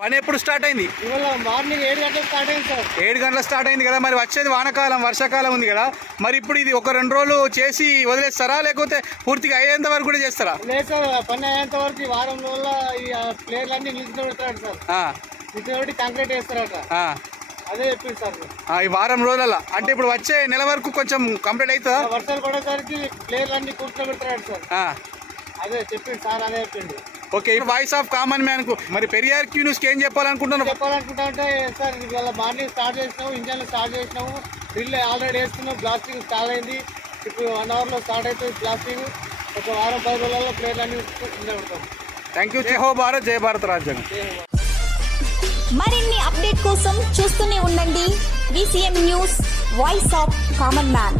పని ఎప్పుడు స్టార్ట్ అయింది? మార్నింగ్ ఏడు గంటలకు స్టార్ట్ అయింది సార్. ఏడు గంటల స్టార్ట్ అయింది కదా మరి వచ్చేది వానకాలం వర్షాకాలం ఉంది కదా మరి ఇప్పుడు ఇది ఒక రెండు రోజులు చేసి వదిలేస్తారా లేకపోతే పూర్తిగా అయ్యేంత వరకు కూడా చేస్తారా? లేదు సార్ పని అయ్యేంత వరకు ఈ వారం రోజుల ఈ ప్లేయర్లు అన్ని నిలిచిన పెడతాడు సార్. నిలిచిన కంక్రీట్ వేస్తారట అదే చెప్పింది సార్. ఈ వారం రోజుల అంటే ఇప్పుడు వచ్చే నెల వరకు కొంచెం కంప్లీట్ అవుతుందా? వర్షాలు పడేసరికి ప్లేయర్లు అన్ని కూర్చొని పెడతాడు సార్ అదే చెప్పింది సార్ అదే చెప్పిండు ఓకే వాయిస్ ఆఫ్ కామన్ మ్యాన్కు మరి పెరియార్ క్యూ న్యూస్కి ఏం చెప్పాలనుకుంటున్నావు? చెప్పాలనుకుంటా అంటే సార్ ఇవాళ మార్నింగ్ స్టార్ట్ చేసినాము ఇంజన్లు స్టార్ట్ చేసినాము డ్రిల్ ఆల్రెడీ వేస్తున్నాం బ్లాస్టింగ్ స్టార్ట్ అయింది. ఇప్పుడు వన్ అవర్లో స్టార్ట్ అవుతుంది బ్లాస్టింగ్ ఒక వారం పది రోజులలో ప్లేయర్లు అన్ని థ్యాంక్ యూ జై హో భారత్ జై భారత్ రాజ్యాంగం మరిన్ని అప్డేట్ కోసం చూస్తూనే ఉండండి. VCM news voice of common man